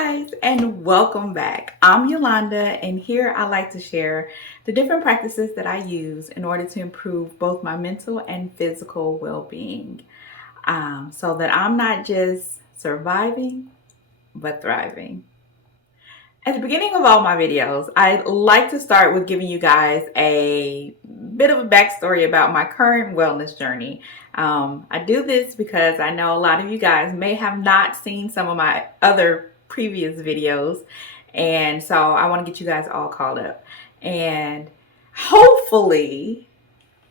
guys, and welcome back. I'm Yolanda, and here I like to share the different practices that I use in order to improve both my mental and physical well-being, so that I'm not just surviving but thriving. At the beginning of all my videos, I like to start with giving you guys a bit of a backstory about my current wellness journey. I do this because I know a lot of you guys may have not seen some of my other previous videos, and so I want to get you guys all caught up. And hopefully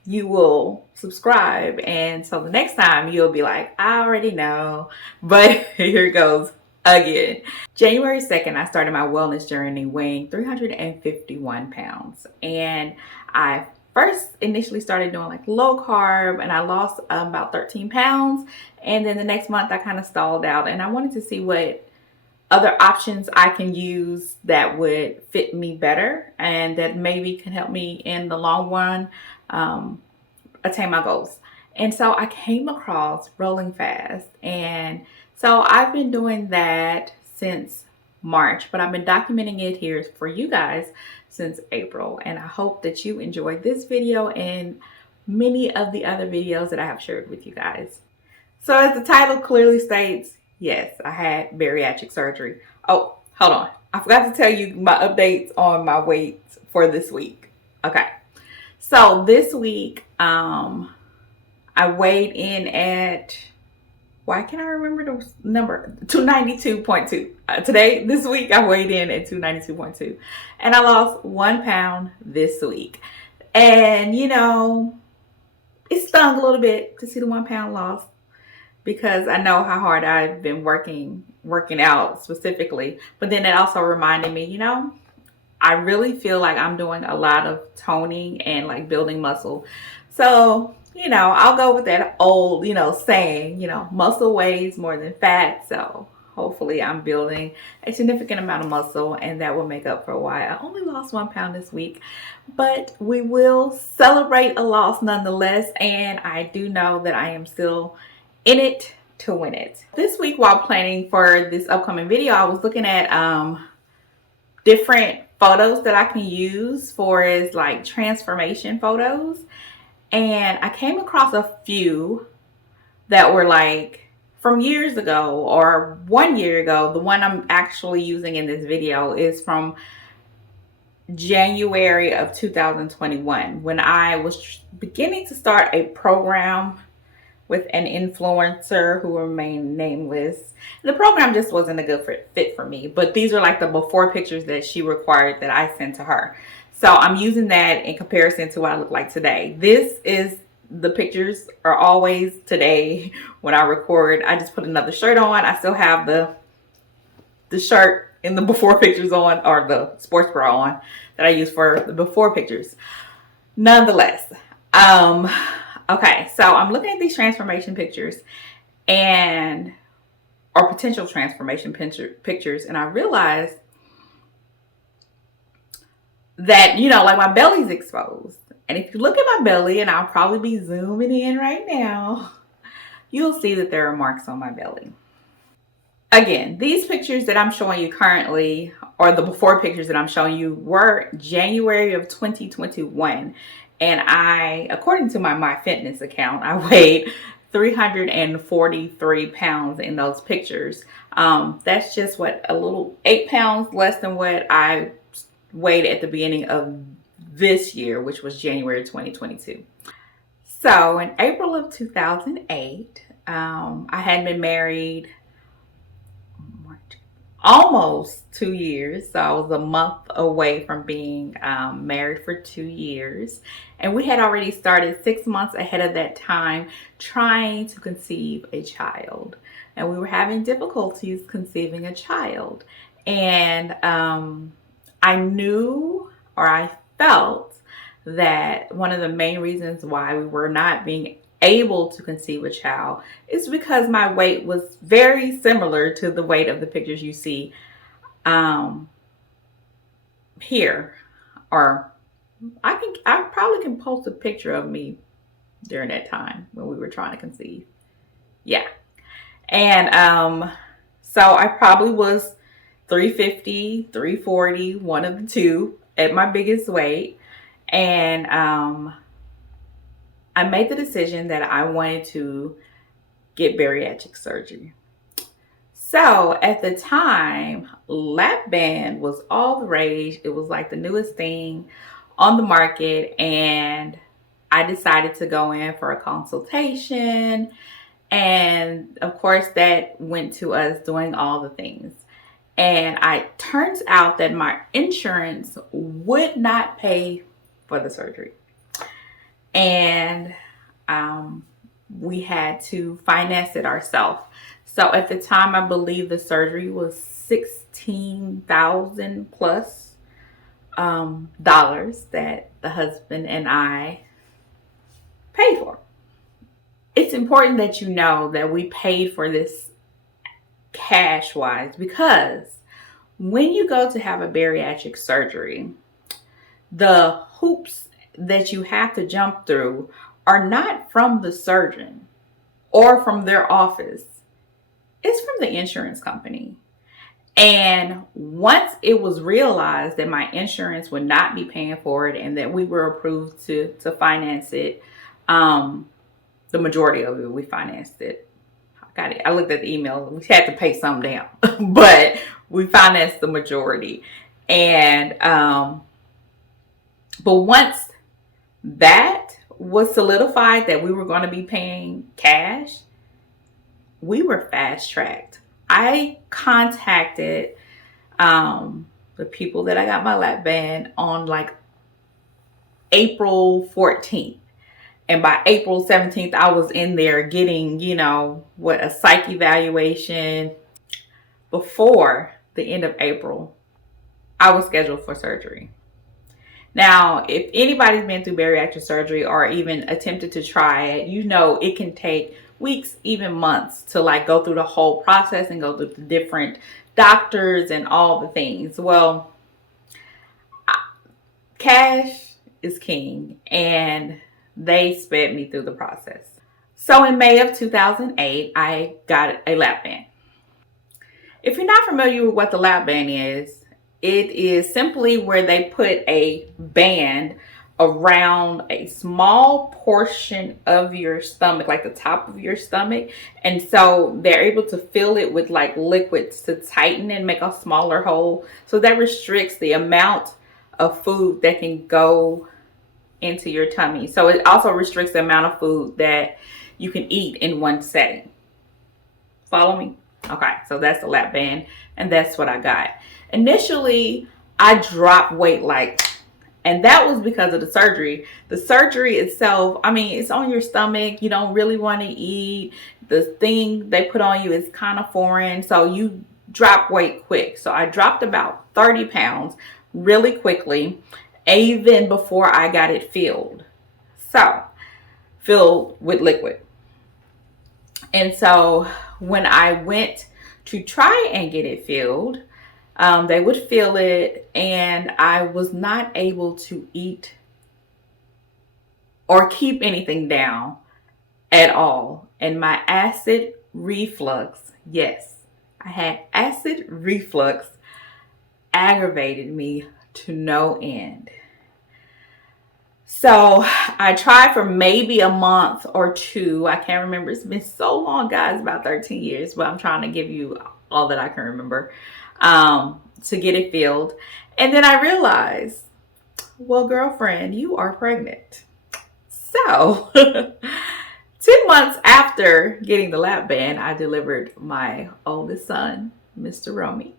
you will subscribe, and so the next time you'll be like, I already know, but here it goes again. January 2nd, I started my wellness journey weighing 351 pounds. And I first initially started doing like low carb, and I lost about 13 pounds. And then the next month I kind of stalled out, and I wanted to see what other options I can use that would fit me better and that maybe can help me in the long run attain my goals. And so I came across rolling fast, and so I've been doing that since March, but I've been documenting it here for you guys since April, and I hope that you enjoyed this video and many of the other videos that I have shared with you guys. So as the title clearly states, yes, I had bariatric surgery. Oh, hold on. I forgot to tell you my updates on my weight for this week. Okay. So this week, I weighed in at, why can't I remember the number? 292.2. This week, I weighed in at 292.2. And I lost 1 pound this week. And, you know, it stung a little bit to see the 1 pound loss, because I know how hard I've been working out specifically. But then it also reminded me, you know, I really feel like I'm doing a lot of toning and like building muscle. So, you know, I'll go with that old, saying, muscle weighs more than fat. So hopefully I'm building a significant amount of muscle, and that will make up for why I only lost 1 pound this week. But we will celebrate a loss nonetheless. And I do know that I am still in it to win it. This week, while planning for this upcoming video, I was looking at different photos that I can use for as like transformation photos. And I came across a few that were like from years ago or 1 year ago. The one I'm actually using in this video is from January of 2021, when I was beginning to start a program with an influencer who remained nameless. The program just wasn't a good fit for me, but these are like the before pictures that she required that I sent to her. So I'm using that in comparison to what I look like today. This is the pictures are always today when I record. I just put another shirt on. I still have the shirt in the before pictures on, or the sports bra on that I use for the before pictures. Nonetheless, okay, so I'm looking at these transformation pictures or potential transformation pictures, and I realized that, like my belly's exposed. And if you look at my belly, and I'll probably be zooming in right now, you'll see that there are marks on my belly. Again, these pictures that I'm showing you currently, or the before pictures that I'm showing you, were January of 2021. And according to my MyFitness account, I weighed 343 pounds in those pictures. That's just a little 8 pounds less than what I weighed at the beginning of this year, which was January 2022. So in April of 2008, I had been married almost 2 years. So I was a month away from being married for 2 years. And we had already started 6 months ahead of that time trying to conceive a child. And we were having difficulties conceiving a child. And I knew, or I felt, that one of the main reasons why we were not being able to conceive a child is because my weight was very similar to the weight of the pictures you see here. Or I probably can post a picture of me during that time when we were trying to conceive. Yeah. And so I probably was 350, 340, one of the two at my biggest weight. And I made the decision that I wanted to get bariatric surgery. So at the time, lap band was all the rage. It was like the newest thing on the market. And I decided to go in for a consultation. And of course, that went to us doing all the things. And it turns out that my insurance would not pay for the surgery. And we had to finance it ourselves. So at the time, I believe the surgery was $16,000 plus dollars that the husband and I paid for. It's important that you know that we paid for this cash wise, because when you go to have a bariatric surgery, the hoops that you have to jump through are not from the surgeon or from their office. It's from the insurance company. And once it was realized that my insurance would not be paying for it and that we were approved to finance it, the majority of it, we financed it. Got it. I looked at the email. We had to pay some down, but we financed the majority. And but once that was solidified that we were going to be paying cash, we were fast tracked. I contacted the people that I got my lap band on like April 14th. And by April 17th, I was in there getting, a psych evaluation. Before the end of April, I was scheduled for surgery. Now, if anybody's been through bariatric surgery or even attempted to try it, it can take weeks, even months to go through the whole process and go through the different doctors and all the things. Well, cash is king, and they sped me through the process. So in May of 2008, I got a lap band. If you're not familiar with what the lap band is, it is simply where they put a band around a small portion of your stomach, like the top of your stomach. And so they're able to fill it with liquids to tighten and make a smaller hole. So that restricts the amount of food that can go into your tummy. So it also restricts the amount of food that you can eat in one setting. Follow me? Okay, so that's the lap band, and that's what I got. Initially, I dropped weight and that was because of the surgery. The surgery itself, it's on your stomach. You don't really want to eat. The thing they put on you is kind of foreign, so you drop weight quick. So I dropped about 30 pounds really quickly, even before I got it filled. So, filled with liquid. And so when I went to try and get it filled, they would fill it, and I was not able to eat or keep anything down at all. And my acid reflux, yes, I had acid reflux, aggravated me to no end. So I tried for maybe a month or two. I can't remember. It's been so long, guys, about 13 years, but I'm trying to give you all that I can remember to get it filled. And then I realized, well, girlfriend, you are pregnant. So 10 months after getting the lap band, I delivered my oldest son, Mr. Romy.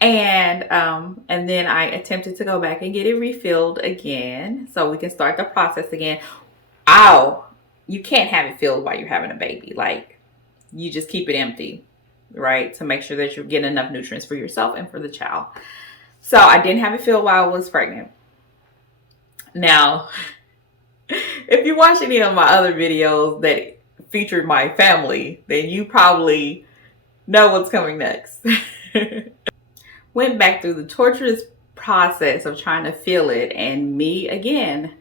And then I attempted to go back and get it refilled again so we can start the process again. You can't have it filled while you're having a baby. You just keep it empty, right? To make sure that you're getting enough nutrients for yourself and for the child. So I didn't have it filled while I was pregnant. Now, if you watch any of my other videos that featured my family, then you probably know what's coming next. Went back through the torturous process of trying to fill it, and me again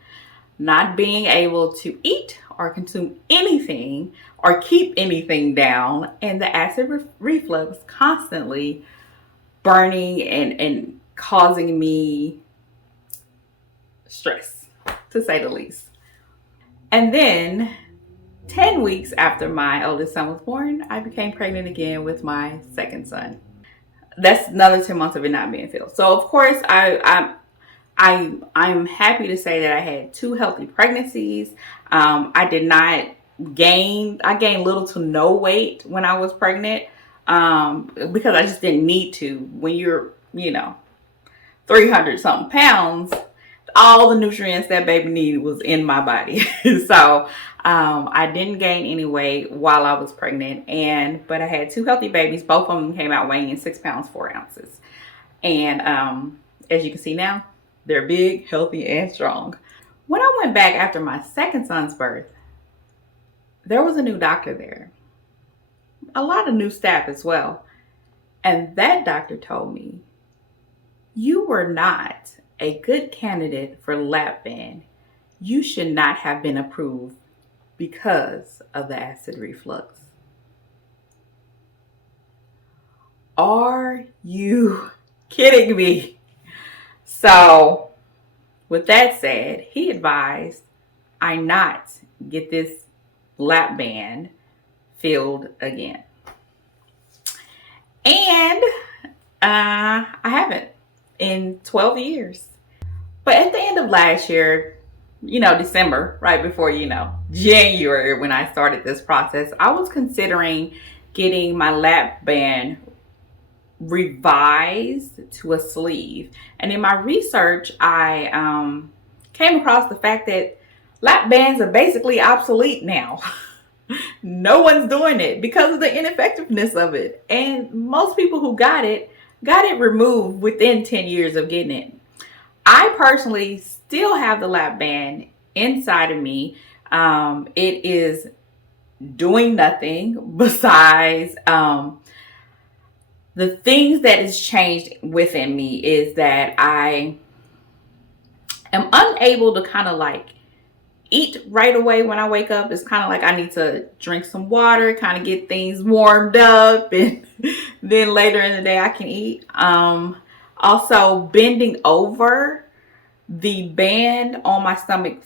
not being able to eat or consume anything or keep anything down, and the acid reflux constantly burning and causing me stress, to say the least. And then 10 weeks after my oldest son was born, I became pregnant again with my second son. That's another 10 months of it not being filled. So of course I'm happy to say that I had 2 healthy pregnancies. I did not I gained little to no weight when I was pregnant, because I just didn't need to. When you're, 300 something pounds, all the nutrients that baby needed was in my body. So I didn't gain any weight while I was pregnant, but I had 2 healthy babies. Both of them came out weighing in 6 pounds 4 ounces. And as you can see now, they're big, healthy, and strong. When I went back after my second son's birth, there was a new doctor there, a lot of new staff as well. And that doctor told me, "You were not a good candidate for lapband. You should not have been approved because of the acid reflux." Are you kidding me? So with that said, he advised I not get this lapband filled again. And I haven't in 12 years. But at the end of last year, December, right before, January, when I started this process, I was considering getting my lap band revised to a sleeve. And in my research, I came across the fact that lap bands are basically obsolete now. No one's doing it because of the ineffectiveness of it. And most people who got it removed within 10 years of getting it. I personally still have the lap band inside of me. It is doing nothing besides the things that has changed within me is that I am unable to kind of like eat right away when I wake up. It's kind of like I need to drink some water, kind of get things warmed up, and then later in the day I can eat. Also, bending over, the band on my stomach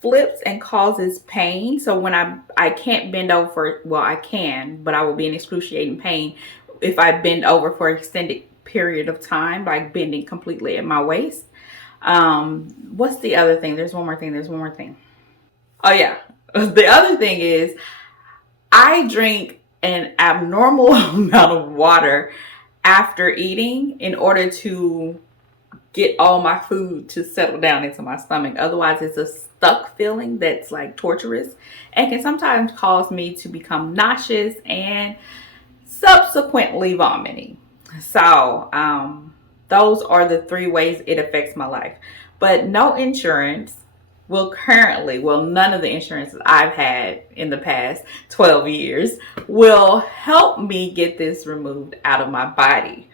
flips and causes pain. So when I can't bend over, well, I can, but I will be in excruciating pain if I bend over for an extended period of time, like bending completely at my waist. What's the other thing? There's one more thing. Oh yeah. The other thing is I drink an abnormal amount of water after eating in order to get all my food to settle down into my stomach. Otherwise, it's a stuck feeling that's like torturous and can sometimes cause me to become nauseous and subsequently vomiting. So those are the 3 ways it affects my life. But no insurance none of the insurances I've had in the past 12 years will help me get this removed out of my body.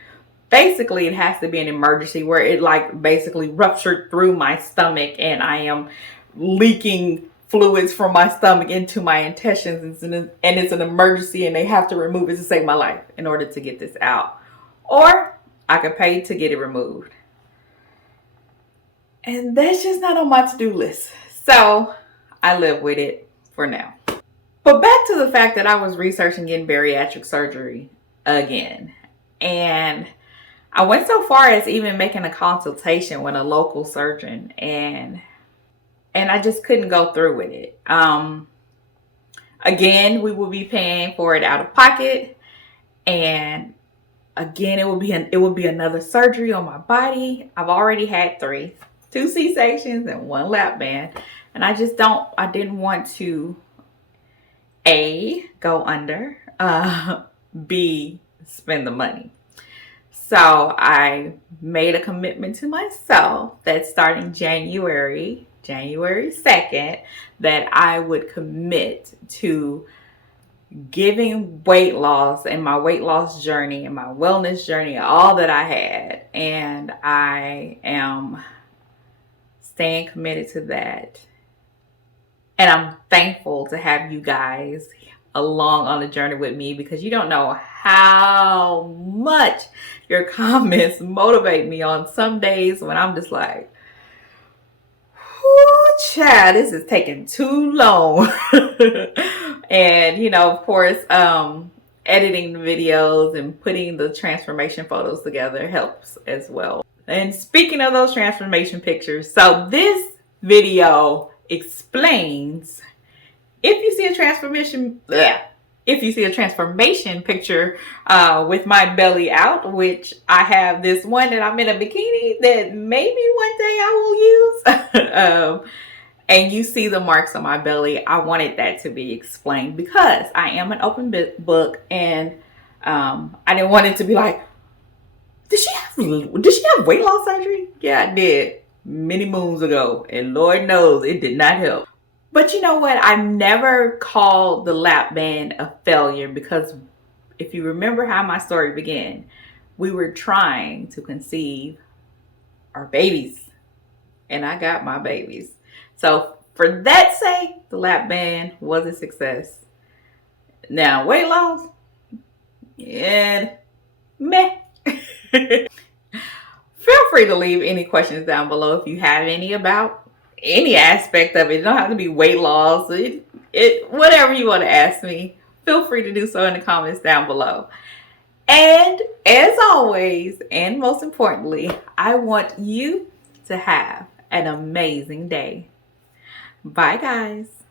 Basically, it has to be an emergency where it like basically ruptured through my stomach and I am leaking fluids from my stomach into my intestines, and it's an emergency and they have to remove it to save my life in order to get this out. Or I could pay to get it removed. And that's just not on my to-do list. So I live with it for now. But back to the fact that I was researching getting bariatric surgery again. And I went so far as even making a consultation with a local surgeon, and I just couldn't go through with it. Again, we will be paying for it out of pocket, and again, it would be another surgery on my body. I've already had 3, 2 C-sections and 1 lap band, and I didn't want to A, go under, B, spend the money. So I made a commitment to myself that starting January 2nd, that I would commit to giving weight loss and my weight loss journey and my wellness journey, all that I had. And I am staying committed to that. And I'm thankful to have you guys along on the journey with me, because you don't know how much your comments motivate me on some days when I'm just like, whoo, child, this is taking too long. And, you know, of course, editing the videos and putting the transformation photos together helps as well. And speaking of those transformation pictures, so this video explains if you see a transformation picture with my belly out, which I have this one that I'm in a bikini that maybe one day I will use. And you see the marks on my belly, I wanted that to be explained because I am an open book, and I didn't want it to be like, did she have weight loss surgery? Yeah, I did many moons ago, and Lord knows it did not help. But you know what? I never called the lap band a failure, because if you remember how my story began, we were trying to conceive our babies, and I got my babies. So for that sake, the lap band was a success. Now, weight loss, yeah, meh. Feel free to leave any questions down below if you have any about any aspect of it. It don't have to be weight loss. Whatever you want to ask me, feel free to do so in the comments down below. And as always, and most importantly, I want you to have an amazing day. Bye, guys.